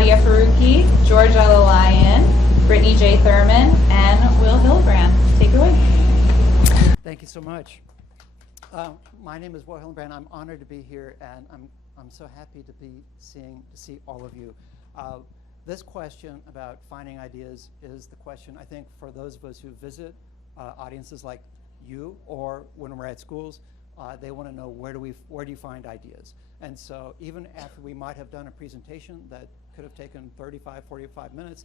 Saadia Faruqi, Ella Lyon, Brittany J. Thurman, and Will Hillenbrand. Take it away. Thank you so much. My name is Will Hillenbrand. I'm honored to be here, and I'm so happy to see all of you. This question about finding ideas is the question, I think, for those of us who visit audiences like you, or when we're at schools, they want to know where do you find ideas. And so even after we might have done a presentation that could have taken 35, 45 minutes,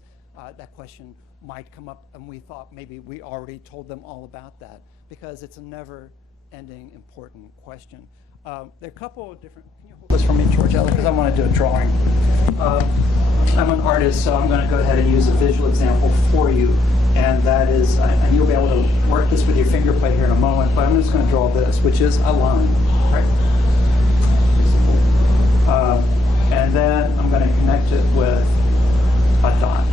that question might come up, and we thought maybe we already told them all about that, because it's a never-ending important question. There are a couple of different, can you hold this for me, Ella, because I want to do a drawing. I'm an artist, so I'm going to go ahead and use a visual example for you, and that is, and you'll be able to work this with your finger plate here in a moment, but I'm just going to draw this, which is a line, right? And then I'm going to connect it with a dot.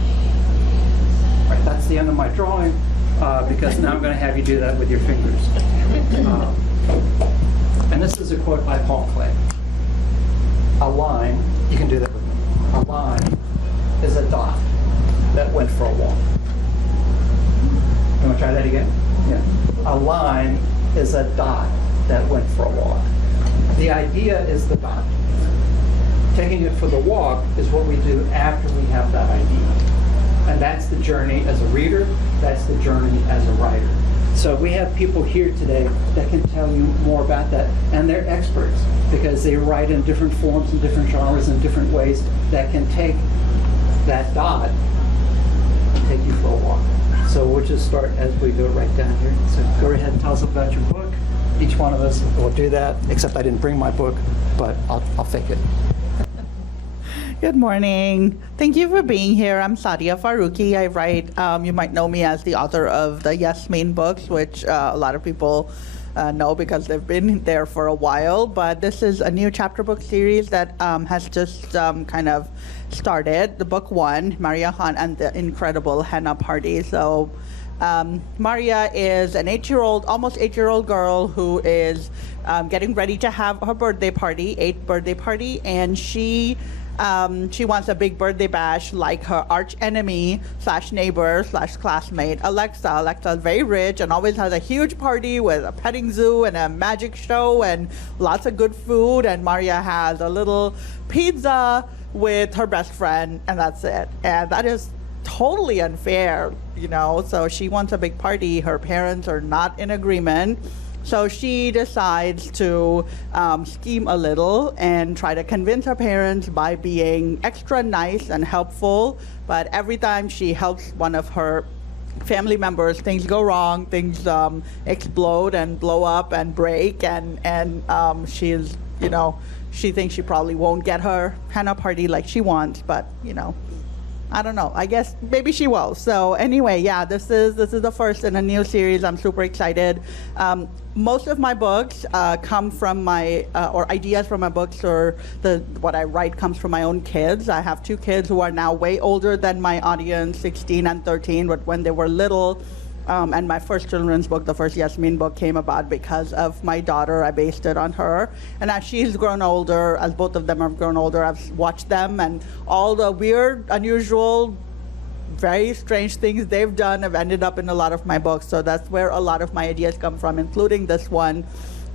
Right, that's the end of my drawing, because now I'm going to have you do that with your fingers. And this is a quote by Paul Klee. A line, you can do that with me. A line is a dot that went for a walk. You want to try that again? Yeah. A line is a dot that went for a walk. The idea is the dot. Taking it for the walk is what we do after we have that idea. And that's the journey as a reader, that's the journey as a writer. So we have people here today that can tell you more about that, and they're experts because they write in different forms and different genres and different ways that can take that dot and take you for a walk. So we'll just start as we go right down here. So go ahead and tell us about your book. Each one of us will do that, except I didn't bring my book, but I'll fake it. Good morning. Thank you for being here. I'm Saadia Faruqi. I write, you might know me as the author of the Yasmin books, which a lot of people know because they've been there for a while. But this is a new chapter book series that has just kind of started. The book one, Maria Khan and the Incredible Henna Party. So Maria is an 8-year-old, almost 8-year-old girl who is getting ready to have her birthday party, 8th birthday party, and she wants a big birthday bash like her arch enemy / neighbor / classmate, Alexa. Alexa is very rich and always has a huge party with a petting zoo and a magic show and lots of good food. And Maria has a little pizza with her best friend, and that's it. And that is totally unfair, you know. So she wants a big party. Her parents are not in agreement. So she decides to scheme a little and try to convince her parents by being extra nice and helpful. But every time she helps one of her family members, things go wrong, things explode and blow up and break, and she's, you know, she thinks she probably won't get her henna party like she wants, but, you know, I don't know. I guess maybe she will. So anyway, yeah, this is the first in a new series. I'm super excited. Most of my books come from my, or ideas from my books, or what I write comes from my own kids. I have 2 kids who are now way older than my audience, 16 and 13, but when they were little, and my first children's book, the first Yasmin book, came about because of my daughter. I based it on her. And as she's grown older, as both of them have grown older, I've watched them, and all the weird, unusual, very strange things they've done have ended up in a lot of my books. So that's where a lot of my ideas come from, including this one.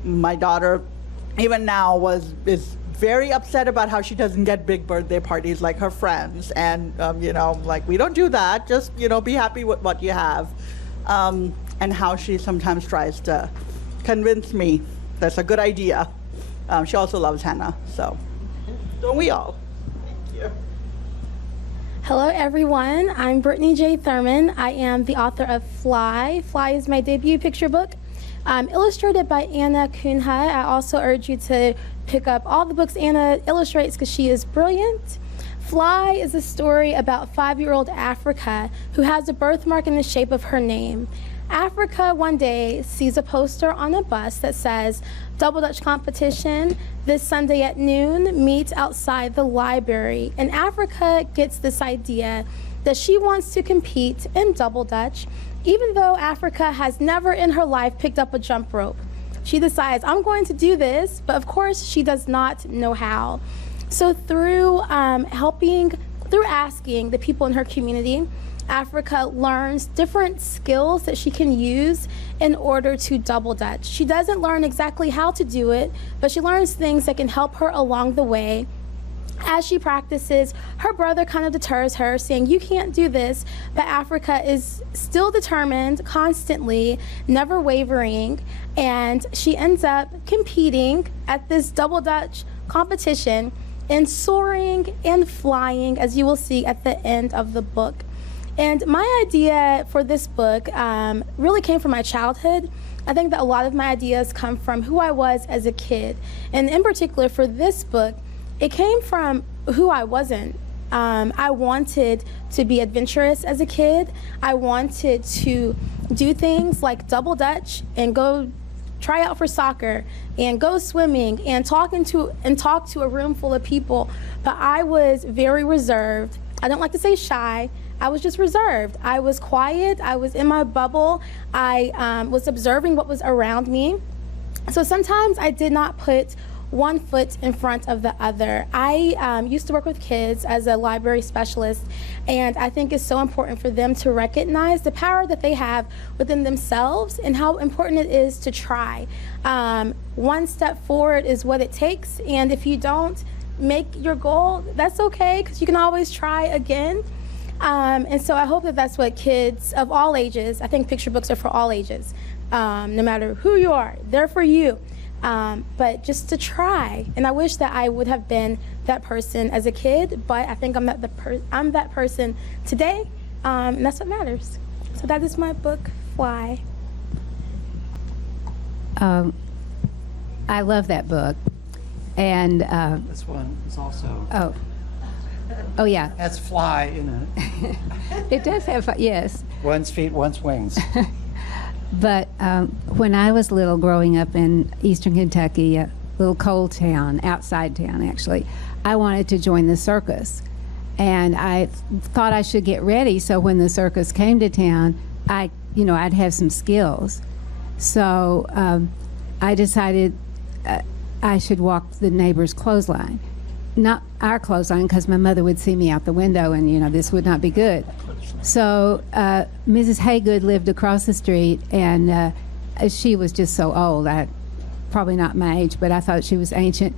My daughter, even now, is very upset about how she doesn't get big birthday parties like her friends. And, you know, like, we don't do that. Just, you know, be happy with what you have. And how she sometimes tries to convince me that's a good idea. She also loves henna, so don't we all? Thank you. Hello, everyone. I'm Brittany J. Thurman. I am the author of Fly. Fly is my debut picture book, illustrated by Anna Kunha. I also urge you to pick up all the books Anna illustrates because she is brilliant. Fly is a story about 5-year-old Africa who has a birthmark in the shape of her name. Africa one day sees a poster on a bus that says, "Double Dutch competition this Sunday at noon, meet outside the library." And Africa gets this idea that she wants to compete in Double Dutch, even though Africa has never in her life picked up a jump rope. She decides, I'm going to do this, but of course she does not know how. So through helping through asking the people in her community, Africa learns different skills that she can use in order to double dutch. She doesn't learn exactly how to do it, but she learns things that can help her along the way. As she practices, her brother kind of deters her, saying, "You can't do this," but Africa is still determined, constantly, never wavering, and she ends up competing at this double dutch competition and soaring and flying, as you will see at the end of the book. And my idea for this book really came from my childhood. I think that a lot of my ideas come from who I was as a kid. And in particular for this book, it came from who I wasn't. I wanted to be adventurous as a kid. I wanted to do things like double dutch and go try out for soccer and go swimming and talk to a room full of people. But I was very reserved. I don't like to say shy. I was just reserved. I was quiet. I was in my bubble. I was observing what was around me. So sometimes I did not put one foot in front of the other. I used to work with kids as a library specialist, and I think it's so important for them to recognize the power that they have within themselves and how important it is to try. One step forward is what it takes, and if you don't make your goal, that's okay, because you can always try again. And so I hope that that's what kids of all ages, I think picture books are for all ages, no matter who you are, they're for you. But just to try. And I wish that I would have been that person as a kid, but I think I'm that person today, and that's what matters. So that is my book, Fly. I love that book. And This one is also, oh yeah, has fly in it. it does have, yes. One's feet, one's wings. But when I was little, growing up in eastern Kentucky, a little coal town, outside town actually, I wanted to join the circus. And I thought I should get ready so when the circus came to town, I'd have some skills. So I decided I should walk the neighbor's clothesline. Not our clothesline, because my mother would see me out the window and, this would not be good. So Mrs. Haygood lived across the street, and she was just so old. Probably not my age, but I thought she was ancient.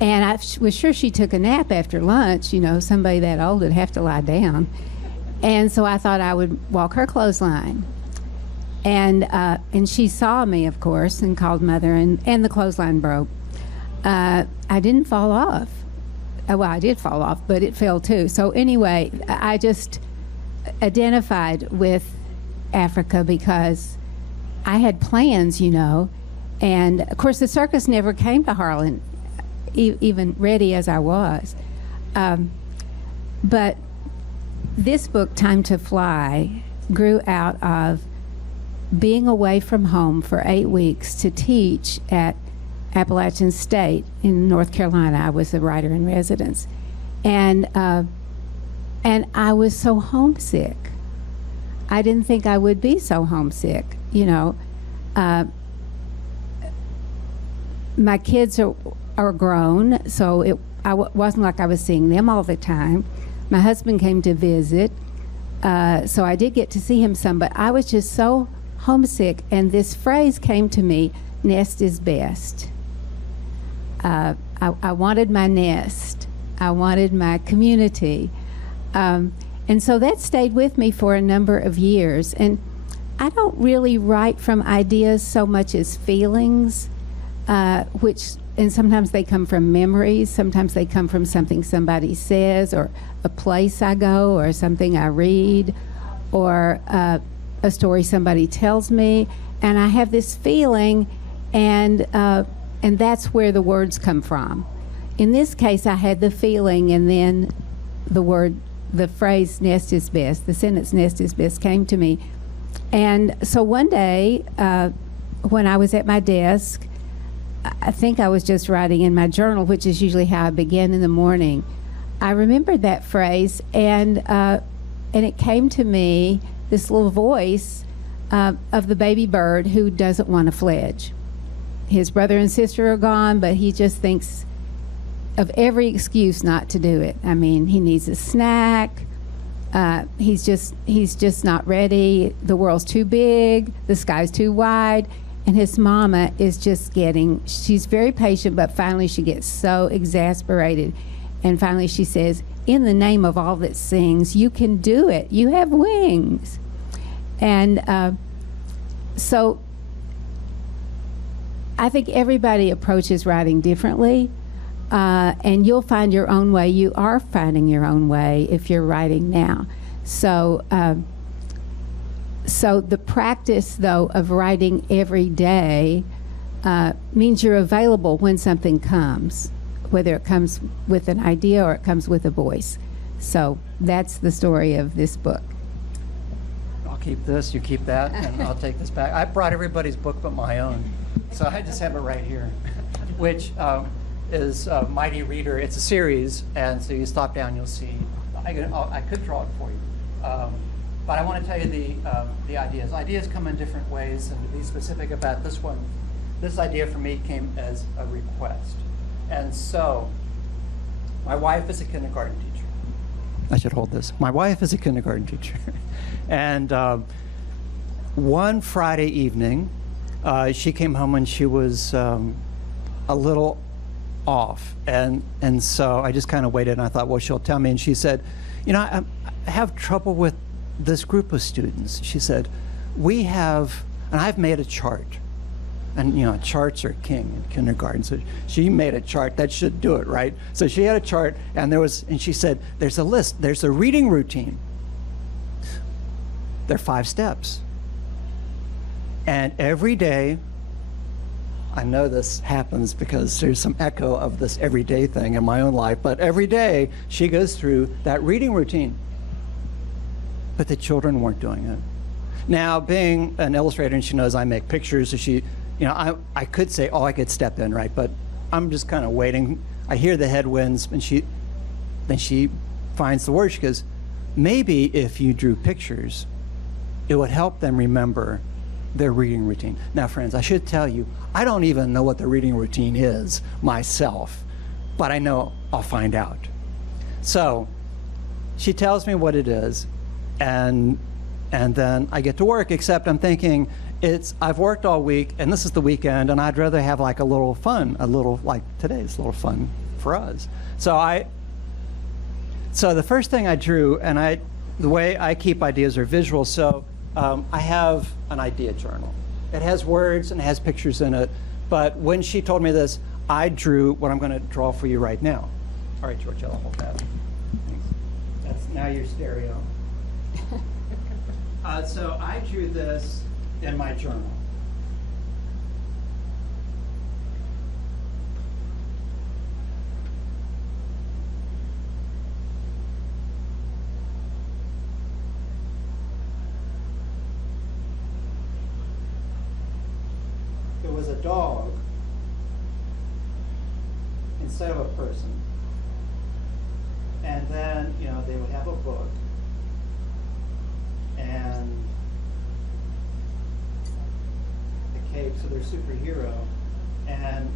And I was sure she took a nap after lunch. Somebody that old would have to lie down. And so I thought I would walk her clothesline. And she saw me, of course, and called Mother, and the clothesline broke. I didn't fall off. Well, I did fall off, but it fell too. So anyway, I just identified with Africa because I had plans, and of course the circus never came to Harlan, even ready as I was. But this book, Time to Fly, grew out of being away from home for 8 weeks to teach at Appalachian State in North Carolina. I was a writer in residence, and I was so homesick. I didn't think I would be so homesick. My kids are grown, so it wasn't like I was seeing them all the time. My husband came to visit, so I did get to see him some. But I was just so homesick, and this phrase came to me: "Nest is best." I wanted my nest. I wanted my community. And so that stayed with me for a number of years. And I don't really write from ideas so much as feelings, and sometimes they come from memories, sometimes they come from something somebody says, or a place I go, or something I read, or a story somebody tells me. And I have this feeling, and that's where the words come from. In this case, I had the feeling, and then the phrase "nest is best," the sentence "nest is best" came to me. And so one day, when I was at my desk, I think I was just writing in my journal, which is usually how I begin in the morning. I remembered that phrase, and it came to me, this little voice of the baby bird who doesn't want to fledge. His brother and sister are gone, but he just thinks of every excuse not to do it. I mean, he needs a snack. He's just not ready. The world's too big. The sky's too wide. And his mama is just she's very patient, but finally she gets so exasperated. And finally she says, in the name of all that sings, you can do it. You have wings. And so I think everybody approaches writing differently. And you'll find your own way. You are finding your own way if you're writing now. So, so the practice, though, of writing every day means you're available when something comes, whether it comes with an idea or it comes with a voice. So that's the story of this book. I'll keep this, you keep that, and I'll take this back. I brought everybody's book but my own, so I just have it right here, which is Mighty Reader. It's a series, and so you stop down, you'll see. I could draw it for you, but I want to tell you the ideas. Ideas come in different ways, and to be specific about this one, this idea for me came as a request. And so, my wife is a kindergarten teacher. I should hold this. My wife is a kindergarten teacher, and one Friday evening, she came home and she was a little off, and so I just kind of waited, and I thought, well, she'll tell me. And she said, you know, I have trouble with this group of students. She said, we have, and I've made a chart, and you know, charts are king in kindergarten, so she made a chart that should do it, right? So she had a chart, and she said, there's a list, there's a reading routine. There are 5 steps, and every day, I know this happens because there's some echo of this everyday thing in my own life, but every day she goes through that reading routine. But the children weren't doing it. Now, being an illustrator, and she knows I make pictures, so she, you know, I could say, oh, I could step in, right? But I'm just kind of waiting. I hear the headwinds, and then she finds the word. She goes, maybe if you drew pictures, it would help them remember their reading routine. Now, friends, I should tell you, I don't even know what the reading routine is myself, but I know I'll find out. So she tells me what it is, and then I get to work, except I'm thinking, I've worked all week, and this is the weekend, and I'd rather have like a little fun, like today's a little fun for us. So the first thing I drew, and the way I keep ideas are visual, so I have an idea journal. It has words and it has pictures in it, but when she told me this, I drew what I'm going to draw for you right now. All right, Georgella, hold that. Thanks. That's now your stereo. So I drew this in my journal. There was a dog instead of a person. And then, you know, they would have a book. And the cape, so they're superhero. And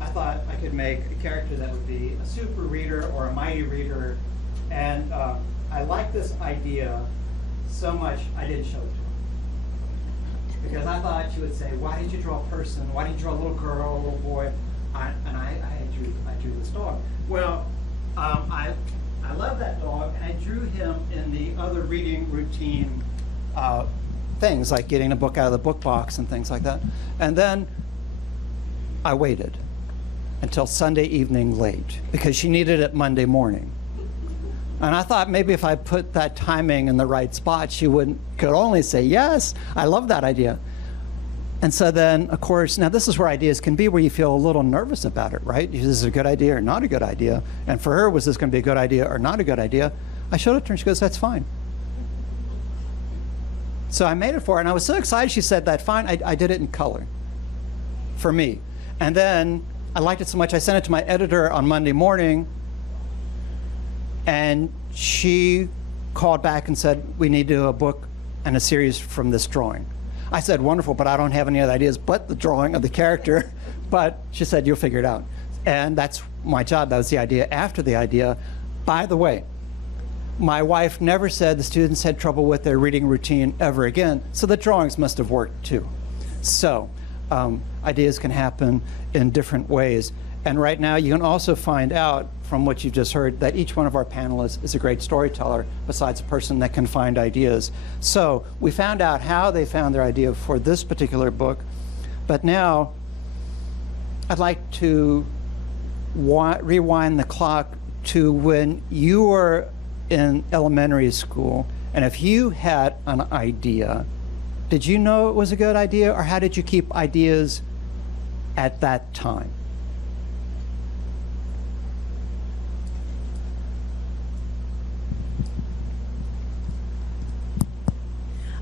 I thought I could make a character that would be a super reader or a mighty reader. And I liked this idea so much, I didn't show it to her. Because I thought she would say, why did you draw a person? Why did you draw a little girl, a little boy? I drew this dog. Well, I love that dog, and I drew him in the other reading routine things, like getting a book out of the book box and things like that. And then I waited until Sunday evening late, because she needed it Monday morning. And I thought maybe if I put that timing in the right spot, she could only say, yes, I love that idea. And so then, of course, now this is where ideas can be where you feel a little nervous about it, right? Is this a good idea or not a good idea? And for her, was this going to be a good idea or not a good idea? I showed it to her, and she goes, that's fine. So I made it for her, and I was so excited she said that fine. I did it in color for me. And then I liked it so much, I sent it to my editor on Monday morning, and she called back and said, we need to do a book and a series from this drawing. I said, wonderful, but I don't have any other ideas but the drawing of the character. But she said, you'll figure it out. And that's my job. That was the idea. After the idea, by the way, my wife never said the students had trouble with their reading routine ever again, so the drawings must have worked too. So ideas can happen in different ways. And right now you can also find out from what you just heard that each one of our panelists is a great storyteller besides a person that can find ideas. So we found out how they found their idea for this particular book, but now I'd like to rewind the clock to when you were in elementary school, and if you had an idea, did you know it was a good idea, or how did you keep ideas at that time?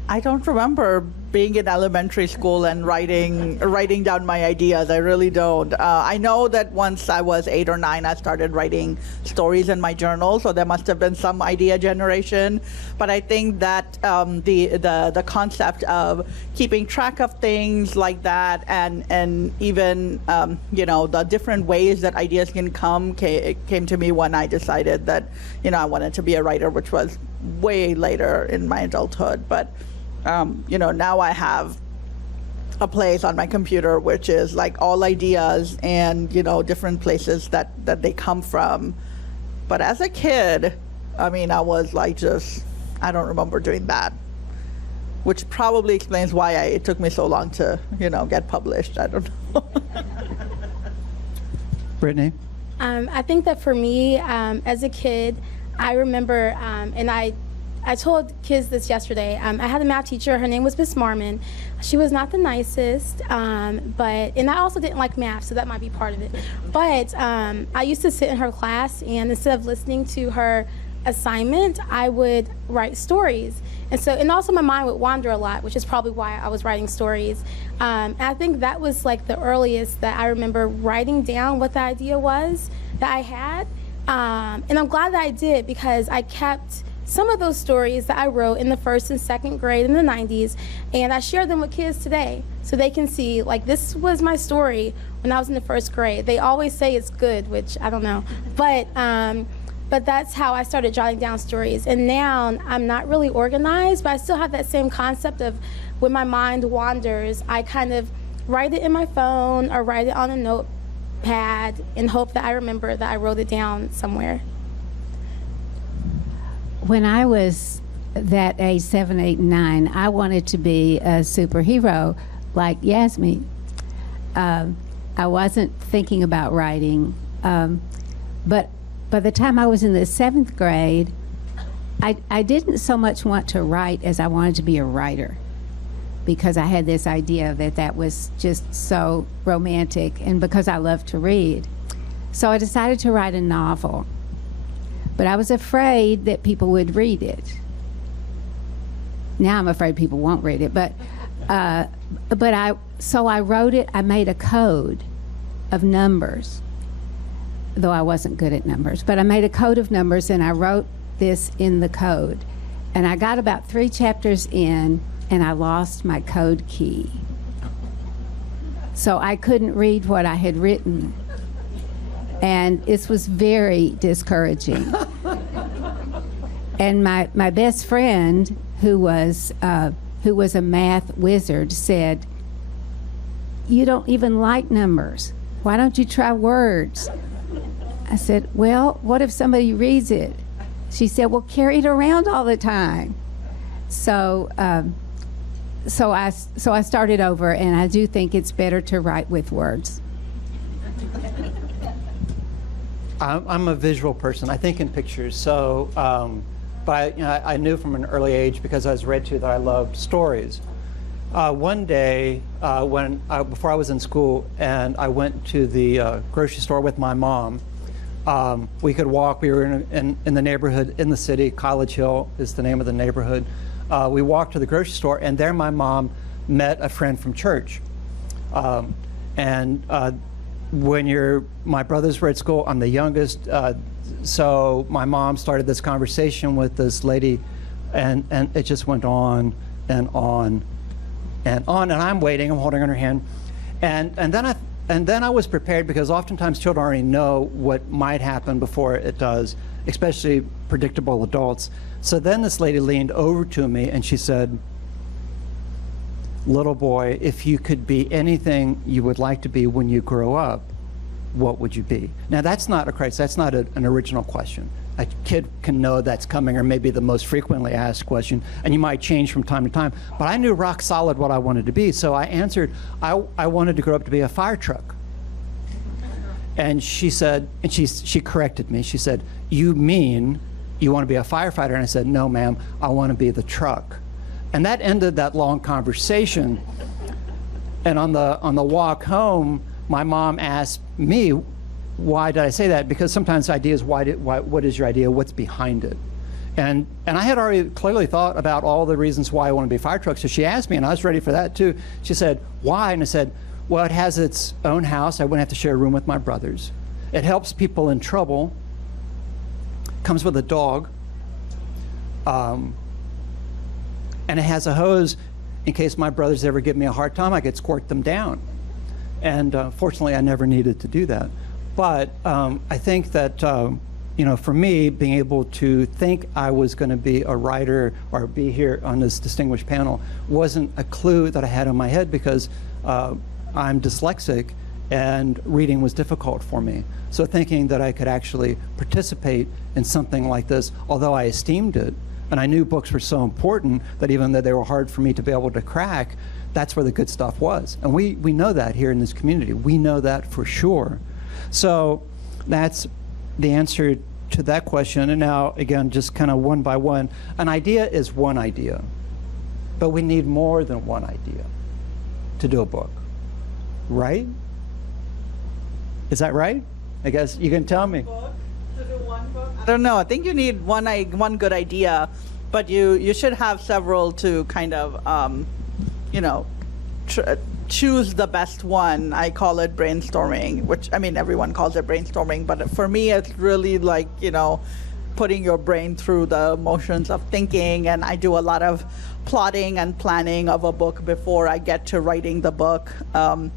I don't remember being in elementary school and writing down my ideas. I really don't. I know that once I was 8 or 9, I started writing stories in my journal, so there must have been some idea generation. But I think that the concept of keeping track of things like that, and even the different ways that ideas can come came to me when I decided that I wanted to be a writer, which was way later in my adulthood. But now I have a place on my computer which is like all ideas and different places that they come from. But as a kid, I was like I don't remember doing that, which probably explains why it took me so long to get published. I don't know. Brittany? I think that for me, as a kid, I remember, and I told kids this yesterday. I had a math teacher. Her name was Miss Marmon. She was not the nicest, and I also didn't like math, so that might be part of it. But I used to sit in her class, and instead of listening to her assignment, I would write stories. And also my mind would wander a lot, which is probably why I was writing stories. And I think that was like the earliest that I remember writing down what the idea was that I had. And I'm glad that I did, because I kept some of those stories that I wrote in the 1st and 2nd grade in the 90s, and I share them with kids today so they can see, like, this was my story when I was in the 1st grade. They always say it's good, which I don't know. But that's how I started jotting down stories. And now I'm not really organized, but I still have that same concept of when my mind wanders, I kind of write it in my phone or write it on a notepad and hope that I remember that I wrote it down somewhere. When I was that age, 7, 8, and 9, I wanted to be a superhero like Yasmin. I wasn't thinking about writing, but by the time I was in the 7th grade, I didn't so much want to write as I wanted to be a writer, because I had this idea that was just so romantic, and because I loved to read. So I decided to write a novel. But I was afraid that people would read it. Now I'm afraid people won't read it. But I wrote it. I made a code of numbers, though I wasn't good at numbers. But I made a code of numbers, and I wrote this in the code. And I got about 3 chapters in, and I lost my code key. So I couldn't read what I had written. And this was very discouraging. And my best friend, who was a math wizard, said, "You don't even like numbers. Why don't you try words?" I said, "Well, what if somebody reads it?" She said, "Well, carry it around all the time." So I started over, and I do think it's better to write with words. I'm a visual person. I think in pictures. So, but I knew from an early age, because I was read to, that I loved stories. One day, before I was in school, and I went to the grocery store with my mom. We could walk. We were in the neighborhood in the city. College Hill is the name of the neighborhood. We walked to the grocery store, and there my mom met a friend from church. When my brothers were at school, I'm the youngest, so my mom started this conversation with this lady, and it just went on and on and on, and I'm waiting, I'm holding on her hand, and then and then I was prepared because oftentimes children already know what might happen before it does, especially predictable adults. So then this lady leaned over to me and she said, little boy, if you could be anything you would like to be when you grow up, what would you be? Now that's not a crisis, that's not an original question. A kid can know that's coming, or maybe the most frequently asked question, and you might change from time to time. But I knew rock solid what I wanted to be, so I answered, I wanted to grow up to be a fire truck. And she said, and she corrected me, she said, you mean you want to be a firefighter? And I said, no ma'am, I want to be the truck. And that ended that long conversation. And on the walk home, my mom asked me, why did I say that? Because sometimes ideas, what is your idea? What's behind it? And I had already clearly thought about all the reasons why I want to be a fire truck. So she asked me, and I was ready for that too. She said, why? And I said, well, it has its own house. I wouldn't have to share a room with my brothers. It helps people in trouble. Comes with a dog. And it has a hose in case my brothers ever give me a hard time, I could squirt them down. And fortunately, I never needed to do that. But I think that, for me, being able to think I was going to be a writer or be here on this distinguished panel wasn't a clue that I had in my head, because I'm dyslexic and reading was difficult for me. So thinking that I could actually participate in something like this, although I esteemed it, and I knew books were so important that even though they were hard for me to be able to crack, that's where the good stuff was. And we know that here in this community. We know that for sure. So that's the answer to that question. And now, again, just kind of one by one. An idea is one idea, but we need more than one idea to do a book, right? Is that right? I guess you can tell me. I don't know. I think you need one good idea, but you should have several to kind of, choose the best one. I call it brainstorming, which, I mean, everyone calls it brainstorming, but for me, it's really like, putting your brain through the motions of thinking, and I do a lot of plotting and planning of a book before I get to writing the book. I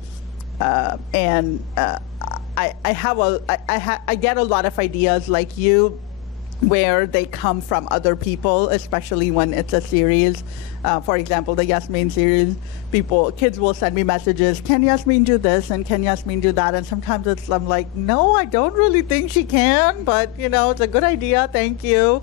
get a lot of ideas like you, where they come from other people, especially when it's a series. For example, the Yasmin series, kids will send me messages, can Yasmin do this and can Yasmin do that? And sometimes I'm like, no, I don't really think she can, but it's a good idea, thank you.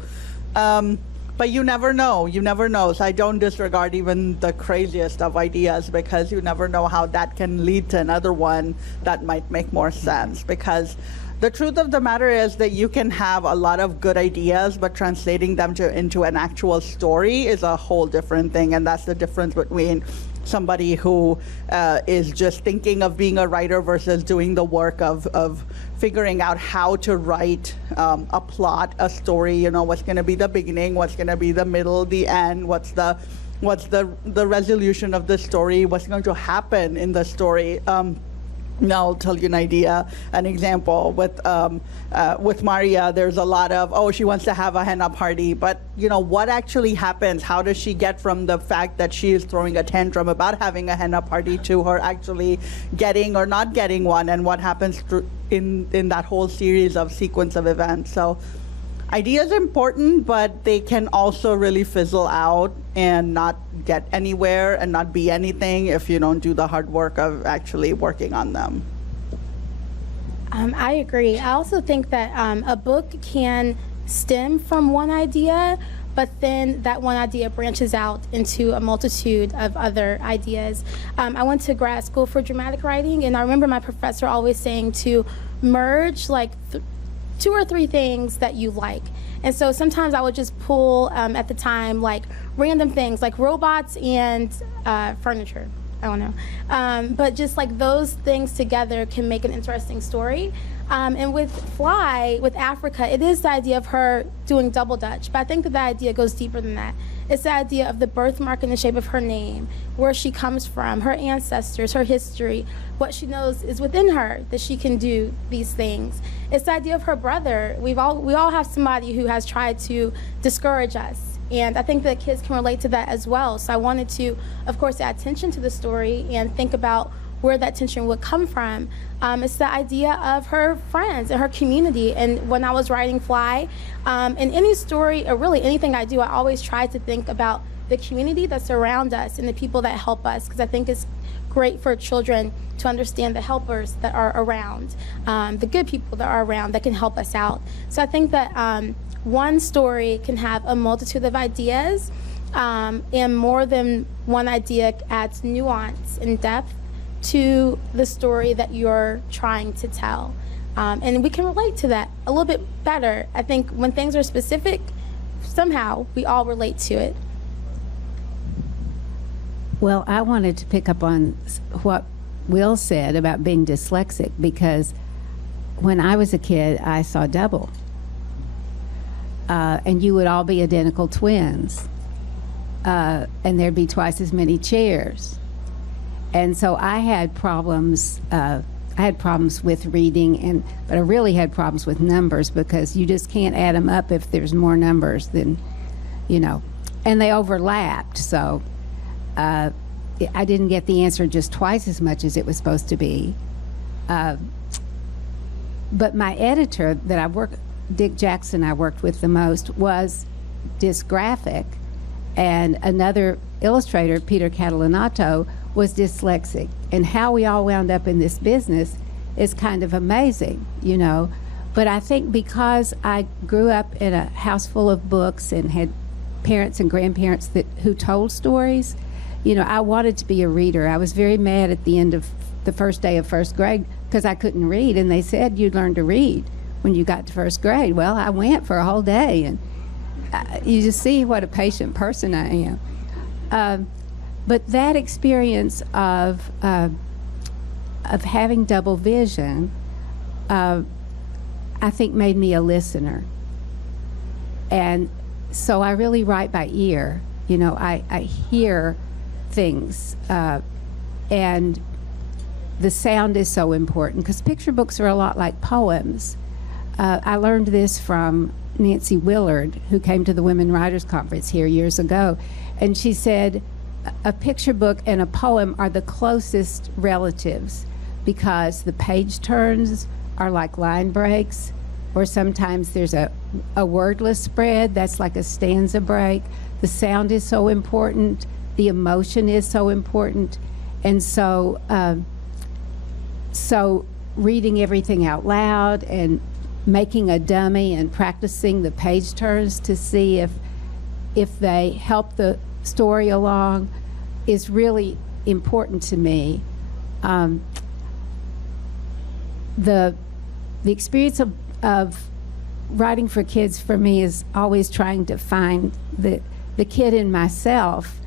But you never know, So I don't disregard even the craziest of ideas, because you never know how that can lead to another one that might make more sense. Because the truth of the matter is that you can have a lot of good ideas, but translating them into an actual story is a whole different thing. And that's the difference between somebody who is just thinking of being a writer versus doing the work of figuring out how to write a plot, a story, what's going to be the beginning, what's going to be the middle, the end, what's the resolution of the story, what's going to happen in the story. Now I'll tell you an example. With Maria, there's a lot of, she wants to have a henna party, but what actually happens? How does she get from the fact that she is throwing a tantrum about having a henna party to her actually getting or not getting one, and what happens in that whole series of sequence of events? So ideas are important, but they can also really fizzle out and not get anywhere and not be anything if you don't do the hard work of actually working on them. I agree. I also think that a book can stem from one idea, but then that one idea branches out into a multitude of other ideas. I went to grad school for dramatic writing, and I remember my professor always saying to merge like 2 or 3 things that you like. And so sometimes I would just pull, at the time, like random things like robots and furniture. I don't know. But just like those things together can make an interesting story. And with Fly, with Africa, it is the idea of her doing double Dutch. But I think that the idea goes deeper than that. It's the idea of the birthmark and the shape of her name, where she comes from, her ancestors, her history, what she knows is within her that she can do these things. It's the idea of her brother. We all have somebody who has tried to discourage us. And I think that kids can relate to that as well. So I wanted to, of course, add attention to the story and think about where that tension would come from. It's the idea of her friends and her community. And when I was writing Fly, in any story, or really anything I do, I always try to think about the community that's around us and the people that help us, because I think it's great for children to understand the helpers that are around, the good people that are around that can help us out. So I think that one story can have a multitude of ideas, and more than one idea adds nuance and depth to the story that you're trying to tell. And we can relate to that a little bit better. I think when things are specific, somehow we all relate to it. Well, I wanted to pick up on what Will said about being dyslexic, because when I was a kid, I saw double. And you would all be identical twins. And there'd be twice as many chairs. And so I had problems. I had problems with reading, but I really had problems with numbers, because you just can't add them up if there's more numbers than, and they overlapped. So I didn't get the answer just twice as much as it was supposed to be. But my editor that Dick Jackson, I worked with the most, was dysgraphic. And another illustrator, Peter Catalanato, was dyslexic. And how we all wound up in this business is kind of amazing, But I think because I grew up in a house full of books and had parents and grandparents who told stories, I wanted to be a reader. I was very mad at the end of the first day of first grade because I couldn't read, and they said you'd learn to read when you got to first grade. Well, I went for a whole day, and you just see what a patient person I am. But that experience of having double vision, I think made me a listener. And so I really write by ear. I hear things, and the sound is so important, because picture books are a lot like poems. I learned this from Nancy Willard, who came to the Women Writers Conference here years ago, and she said a picture book and a poem are the closest relatives, because the page turns are like line breaks, or sometimes there's a wordless spread that's like a stanza break. The sound is so important, the emotion is so important, and so reading everything out loud and making a dummy and practicing the page turns to see if they help the story along is really important to me. The experience of writing for kids for me is always trying to find the kid in myself.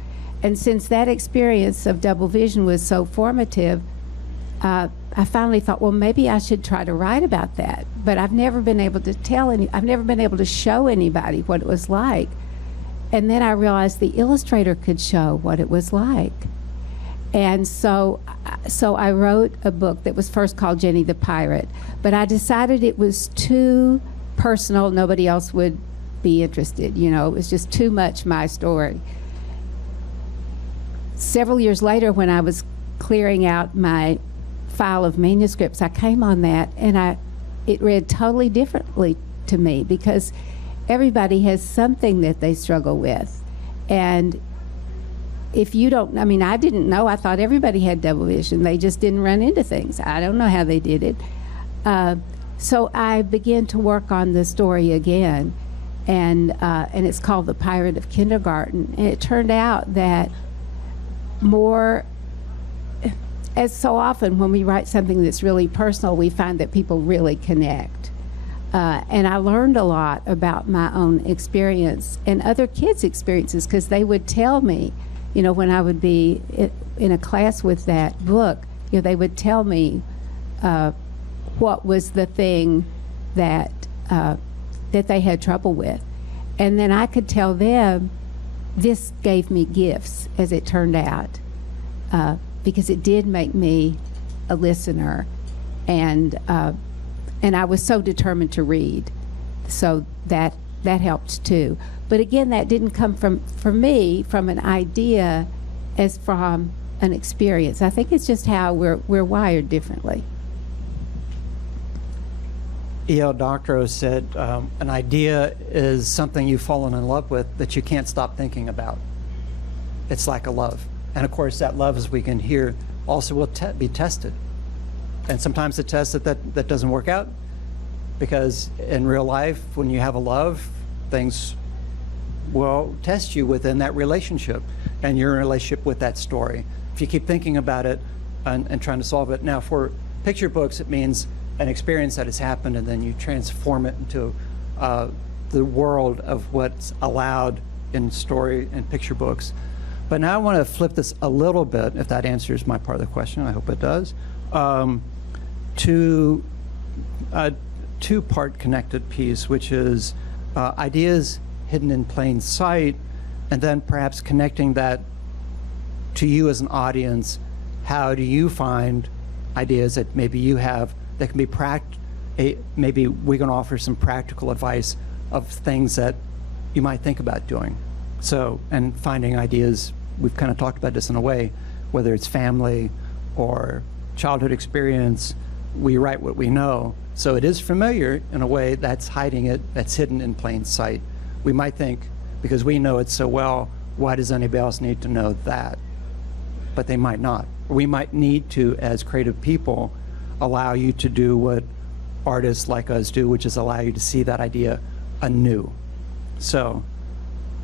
And since that experience of double vision was so formative, I finally thought, well, maybe I should try to write about that. But I've never been able to I've never been able to show anybody what it was like. And then I realized the illustrator could show what it was like. And so I wrote a book that was first called Jenny the Pirate, but I decided it was too personal. Nobody else would be interested. It was just too much my story. Several years later, when I was clearing out my file of manuscripts, I came on that, and it read totally differently to me, because everybody has something that they struggle with. And if you don't, I didn't know. I thought everybody had double vision. They just didn't run into things. I don't know how they did it. So I began to work on the story again, and it's called The Pirate of Kindergarten. And it turned out that as so often when we write something that's really personal, we find that people really connect. And I learned a lot about my own experience and other kids' experiences, because they would tell me, when I would be in a class with that book, they would tell me what was the thing that they had trouble with. And then I could tell them, this gave me gifts, as it turned out, because it did make me a listener, and I was so determined to read, so that helped too. But again, that didn't come from me from an idea, as from an experience. I think it's just how we're wired differently. E.L. Doctorow said, an idea is something you've fallen in love with that you can't stop thinking about. It's like a love. And of course, that love, as we can hear, also will be tested. And sometimes the test that doesn't work out, because in real life, when you have a love, things will test you within that relationship and your relationship with that story. If you keep thinking about it and trying to solve it. Now, for picture books, it means an experience that has happened, and then you transform it into the world of what's allowed in story and picture books. But now I want to flip this a little bit, if that answers my part of the question. I hope it does. To a two-part connected piece, which is ideas hidden in plain sight, and then perhaps connecting that to you as an audience. How do you find ideas that maybe you have that can be maybe we can offer some practical advice of things that you might think about doing. So, and finding ideas, we've kind of talked about this in a way, whether it's family or childhood experience, we write what we know. So it is familiar in a way that's hiding it, that's hidden in plain sight. We might think, because we know it so well, why does anybody else need to know that? But they might not. We might need to, as creative people, allow you to do what artists like us do, which is allow you to see that idea anew. So,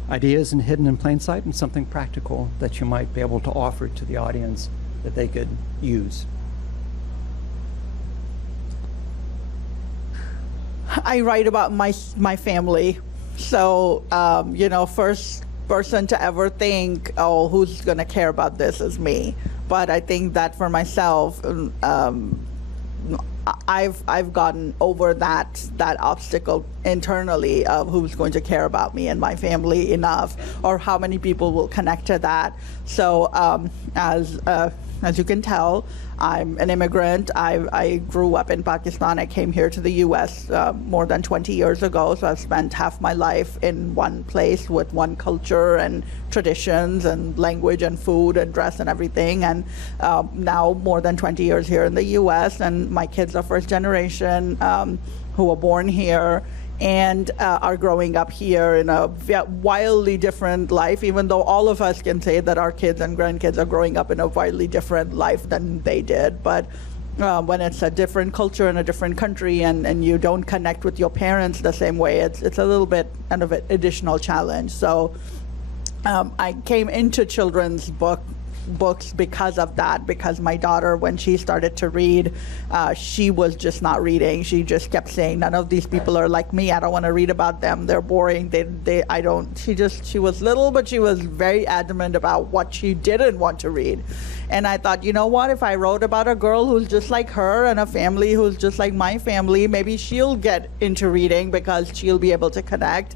ideas and hidden in plain sight, and something practical that you might be able to offer to the audience that they could use. I write about my family. So, first person to ever think, oh, who's going to care about this is me. But I think that for myself, I've gotten over that obstacle internally of who's going to care about me and my family enough, or how many people will connect to that. So as you can tell, I'm an immigrant. I grew up in Pakistan. I came here to the U.S. More than 20 years ago, so I've spent half my life in one place with one culture and traditions and language and food and dress and everything. And now more than 20 years here in the U.S., and my kids are first generation who were born here and are growing up here in a wildly different life, even though all of us can say that our kids and grandkids are growing up in a wildly different life than they did. But when it's a different culture in a different country and you don't connect with your parents the same way, it's a little bit kind of an additional challenge. So I came into children's books because of that, because my daughter, when she started to read, she was just not reading. She just kept saying, none of these people are like me. I don't want to read about them. They're boring. She was little, but she was very adamant about what she didn't want to read. And I thought, you know what, if I wrote about a girl who's just like her and a family who's just like my family, maybe she'll get into reading because she'll be able to connect.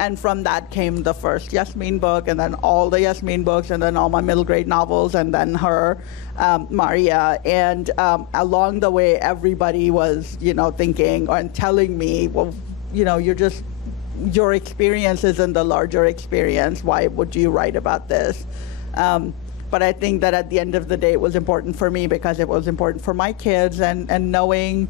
And from that came the first Yasmin book, and then all the Yasmin books, and then all my middle grade novels, and then her, Maria. And along the way, everybody was, thinking and telling me, well, your experience isn't the larger experience. Why would you write about this? But I think that at the end of the day, it was important for me because it was important for my kids, and knowing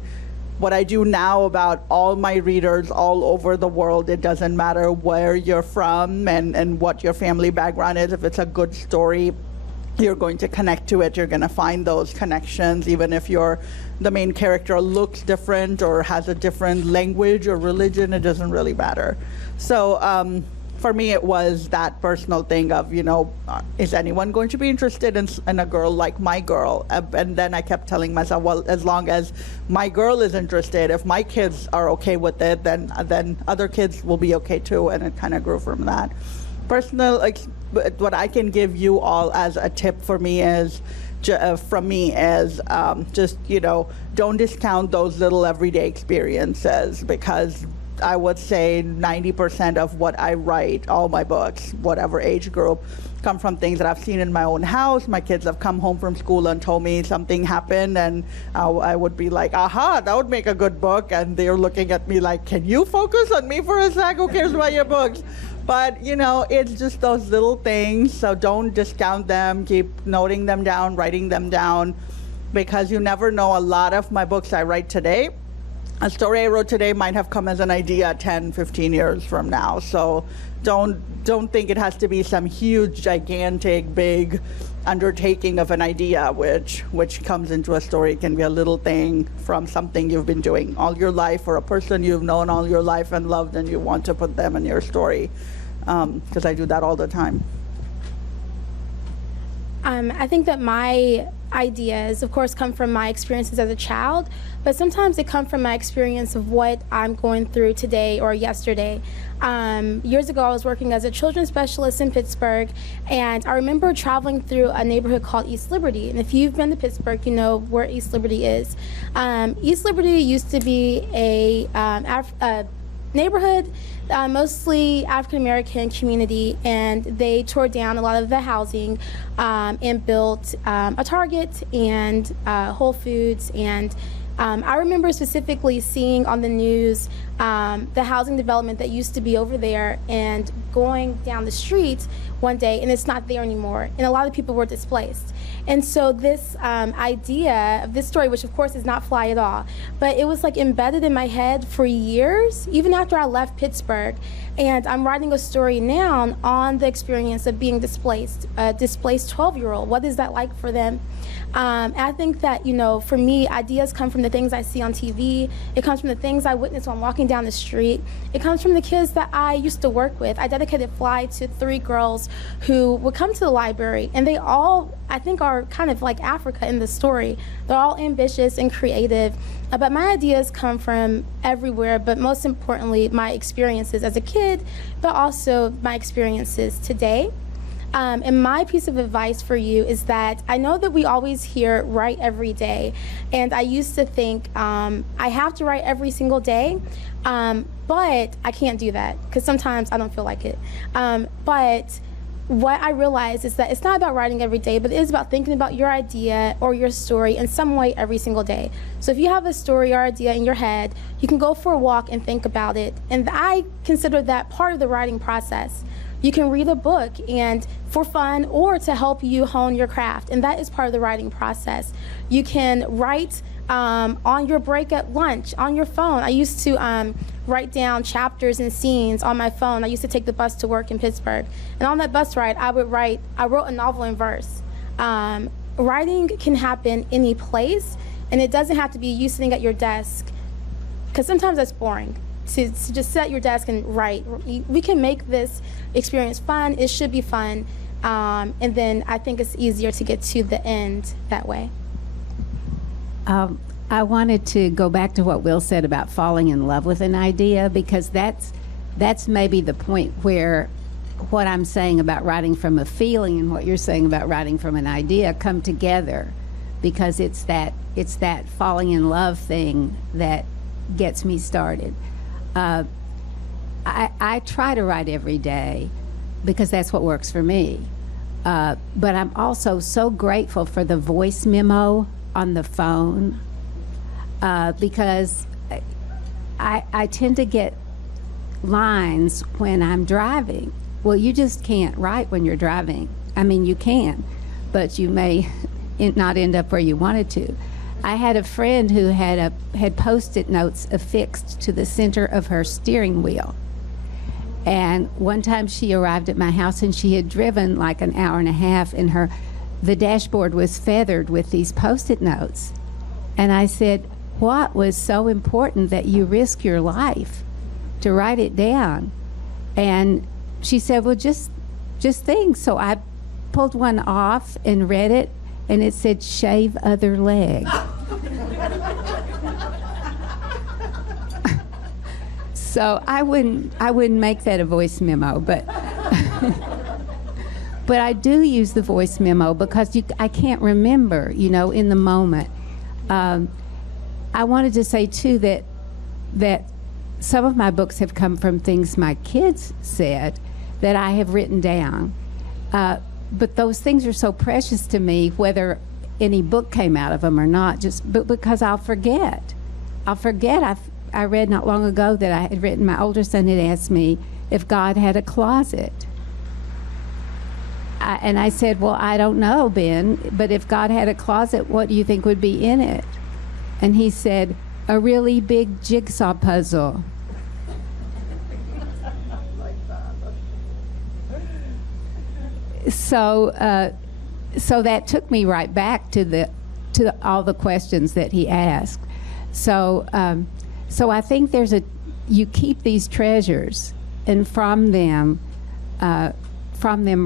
what I do now about all my readers all over the world. It doesn't matter where you're from and what your family background is. If it's a good story, you're going to connect to it. You're going to find those connections, even if the main character looks different or has a different language or religion. It doesn't really matter. So for me, it was that personal thing of, is anyone going to be interested in a girl like my girl? And then I kept telling myself, well, as long as my girl is interested, if my kids are okay with it, then other kids will be okay too. And it kind of grew from that. What I can give you all as a tip for me is, from me is just, don't discount those little everyday experiences, because I would say 90% of what I write, all my books, whatever age group, come from things that I've seen in my own house. My kids have come home from school and told me something happened, and I would be like, aha, that would make a good book. And they're looking at me like, can you focus on me for a sec? Who cares about your books? But, you know, it's just those little things. So don't discount them. Keep noting them down, writing them down, because you never know. A lot of my books I write today, a story I wrote today might have come as an idea 10, 15 years from now. So don't think it has to be some huge, gigantic, big undertaking of an idea, which comes into a story. It can be a little thing from something you've been doing all your life, or a person you've known all your life and loved, and you want to put them in your story. Because I do that all the time. I think that my ideas, of course, come from my experiences as a child, but sometimes they come from my experience of what I'm going through today or yesterday. Years ago, I was working as a children's specialist in Pittsburgh, and I remember traveling through a neighborhood called East Liberty. And if you've been to Pittsburgh, you know where East Liberty is. East Liberty used to be a neighborhood, mostly African American community, and they tore down a lot of the housing and built a Target and Whole Foods. And I remember specifically seeing on the news the housing development that used to be over there, and going down the street one day and it's not there anymore, and a lot of people were displaced. And so this idea of this story, which of course is not Fly at all, but it was like embedded in my head for years, even after I left Pittsburgh. And I'm writing a story now on the experience of being displaced, a displaced 12-year-old. What is that like for them? I think that, you know, for me, ideas come from the things I see on TV. It comes from the things I witness when I'm walking down the street. It comes from the kids that I used to work with. I dedicated Fly to 3 girls who would come to the library, and they all, I think, are kind of like Africa in the story. They're all ambitious and creative, but my ideas come from everywhere, but most importantly, my experiences as a kid, but also my experiences today. And my piece of advice for you is that I know that we always hear write every day, and I used to think I have to write every single day, but I can't do that because sometimes I don't feel like it. But what I realized is that it's not about writing every day, but it is about thinking about your idea or your story in some way every single day. So if you have a story or idea in your head, you can go for a walk and think about it. And I consider that part of the writing process. You can read a book and for fun or to help you hone your craft, and that is part of the writing process. You can write on your break at lunch, on your phone. I used to write down chapters and scenes on my phone. I used to take the bus to work in Pittsburgh, and on that bus ride, I wrote a novel in verse. Writing can happen any place, and it doesn't have to be you sitting at your desk, because sometimes that's boring. To just sit at your desk and write. We can make this experience fun. It should be fun. And then I think it's easier to get to the end that way. I wanted to go back to what Will said about falling in love with an idea, because that's maybe the point where what I'm saying about writing from a feeling and what you're saying about writing from an idea come together, because it's that falling in love thing that gets me started. I try to write every day because that's what works for me. But I'm also so grateful for the voice memo on the phone, because I tend to get lines when I'm driving. Well, you just can't write when you're driving. I mean, you can, but you may not end up where you wanted to. I had a friend who had Post-it notes affixed to the center of her steering wheel. And one time she arrived at my house and she had driven like an hour and a half, and the dashboard was feathered with these Post-it notes. And I said, what was so important that you risk your life to write it down? And she said, well, just think. So I pulled one off and read it, and it said, shave other leg. So I wouldn't make that a voice memo, but but I do use the voice memo because I can't remember, in the moment. I wanted to say too that some of my books have come from things my kids said that I have written down. But those things are so precious to me, whether any book came out of them or not, but because I'll forget. I read not long ago that I had written, my older son had asked me if God had a closet. And I said, well, I don't know, Ben, but if God had a closet, what do you think would be in it? And he said, a really big jigsaw puzzle. So that took me right back to all the questions that he asked. So I think you keep these treasures, and from them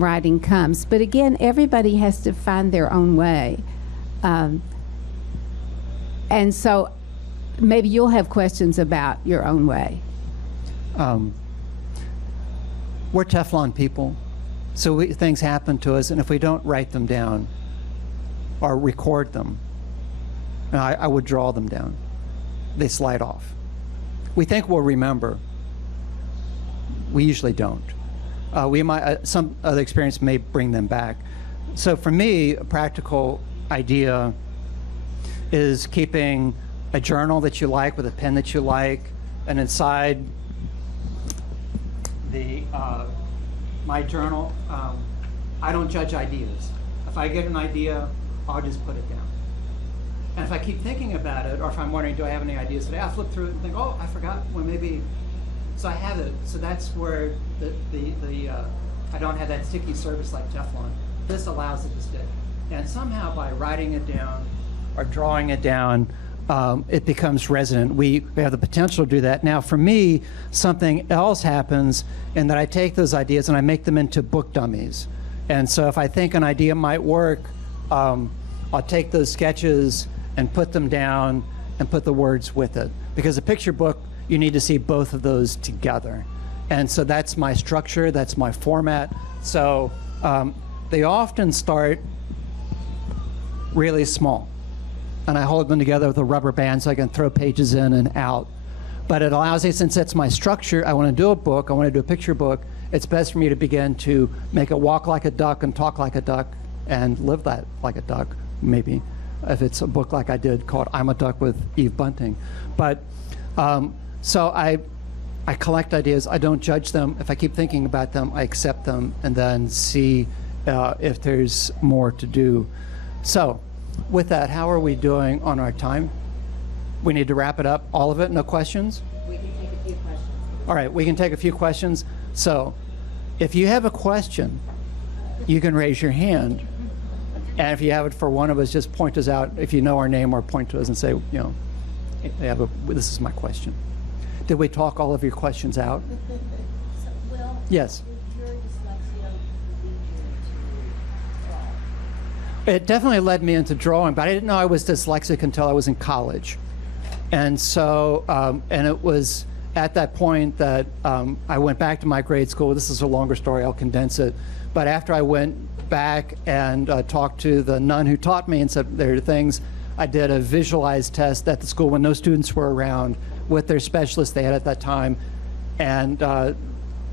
writing comes. But again, everybody has to find their own way. And so maybe you'll have questions about your own way. We're Teflon people. So things happen to us, and if we don't write them down or record them, and I would draw them down, they slide off. We think we'll remember. We usually don't. We might, some other experience may bring them back. So for me, a practical idea is keeping a journal that you like with a pen that you like, and inside my journal, I don't judge ideas. If I get an idea, I'll just put it down. And if I keep thinking about it, or if I'm wondering, do I have any ideas today, I'll flip through it and think, oh, I forgot. Well, maybe, so I have it. So that's where I don't have that sticky surface like Teflon. This allows it to stick. And somehow by writing it down or drawing it down, it becomes resonant. We have the potential to do that. Now, for me, something else happens in that I take those ideas and I make them into book dummies. And so if I think an idea might work, I'll take those sketches and put them down and put the words with it. Because a picture book, you need to see both of those together. And so that's my structure, that's my format. So they often start really small. And I hold them together with a rubber band so I can throw pages in and out. But it allows me, since that's my structure, I want to do a book, I want to do a picture book, it's best for me to begin to make it walk like a duck and talk like a duck and live that like a duck, maybe, if it's a book like I did called I'm a Duck with Eve Bunting. But so I collect ideas, I don't judge them. If I keep thinking about them, I accept them and then see if there's more to do. So with that, how are we doing on our time? We need to wrap it up, all of it, no questions? We can take a few questions. All right, we can take a few questions. So if you have a question, you can raise your hand. And if you have it for one of us, just point us out if you know our name, or point to us and say, you know, this is my question. Did we talk all of your questions out? Yes. It definitely led me into drawing, but I didn't know I was dyslexic until I was in college. And so, and it was at that point that I went back to my grade school. This is a longer story, I'll condense it. But after I went back and talked to the nun who taught me and said there are things, I did a visualized test at the school when no students were around with their specialists they had at that time. And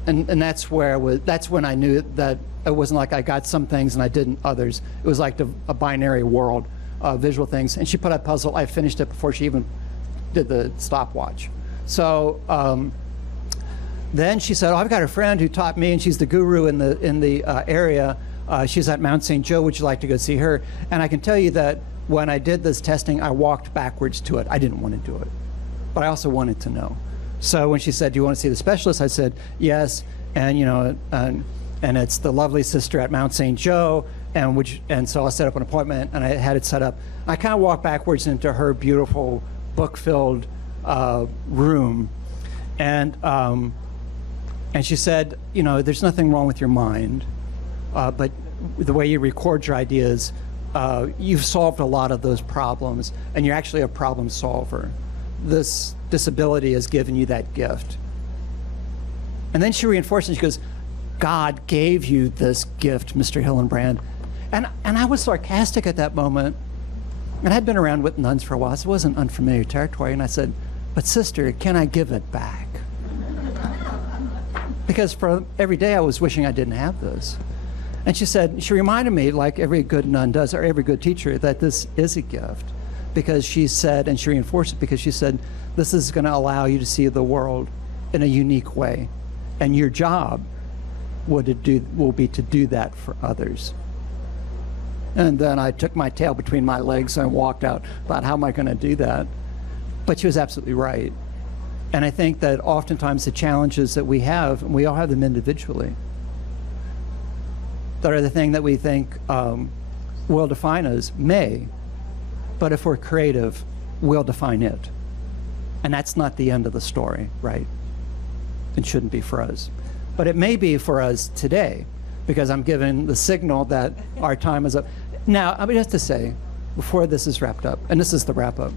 that's where that's when I knew that it wasn't like I got some things and I didn't others. It was like a binary world of visual things. And she put out a puzzle. I finished it before she even did the stopwatch. So then she said, oh, I've got a friend who taught me, and she's the guru in the area. She's at Mount St. Joe. Would you like to go see her? And I can tell you that when I did this testing, I walked backwards to it. I didn't want to do it, but I also wanted to know. So when she said, do you want to see the specialist? I said, yes. And, you know, and it's the lovely sister at Mount St. Joe. And so I set up an appointment and I had it set up. I kind of walked backwards into her beautiful book-filled room. And she said, you know, there's nothing wrong with your mind, but the way you record your ideas, you've solved a lot of those problems, and you're actually a problem solver. This disability has given you that gift. And then she reinforced it. She goes, God gave you this gift, Mr. Hillenbrand. And I was sarcastic at that moment. And I'd been around with nuns for a while, so it wasn't unfamiliar territory. And I said, but sister, can I give it back? because for every day I was wishing I didn't have this. And she reminded me, like every good nun does, or every good teacher, that this is a gift. Because she said, and she reinforced it, because she said, this is going to allow you to see the world in a unique way. And your job will be to do that for others. And then I took my tail between my legs and walked out, thought, how am I going to do that? But she was absolutely right. And I think that oftentimes the challenges that we have, and we all have them individually, that are the thing that we think will define us, may, but if we're creative, we'll define it. And that's not the end of the story, right? It shouldn't be for us. But it may be for us today, because I'm giving the signal that our time is up. Now, I mean, just to say, before this is wrapped up, and this is the wrap up,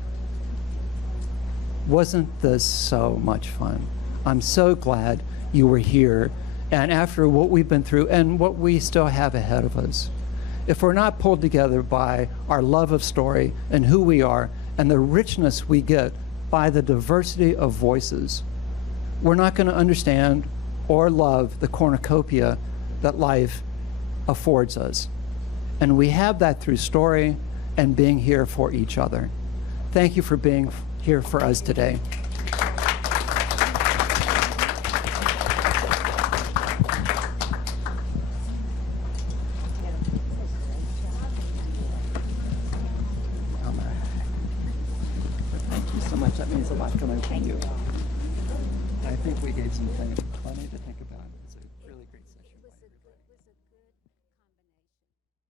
wasn't this so much fun? I'm so glad you were here. And after what we've been through and what we still have ahead of us, if we're not pulled together by our love of story and who we are and the richness we get by the diversity of voices, we're not going to understand or love the cornucopia that life affords us. And we have that through story and being here for each other. Thank you for being here for us today. Thank you so much. That means a lot coming from you. I think we gave some things.